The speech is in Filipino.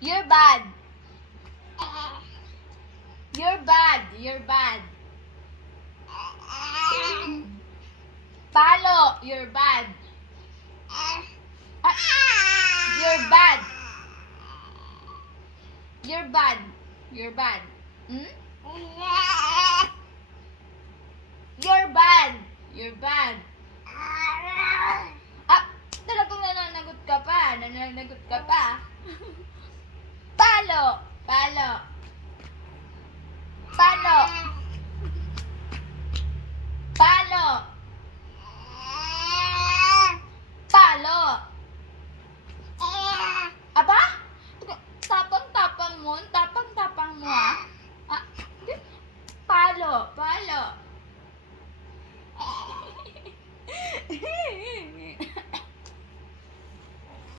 You're bad. You're bad. You're bad. Palo, you're bad. Ah, you're bad. You're bad. You're bad. Hmm? You're bad. You're bad.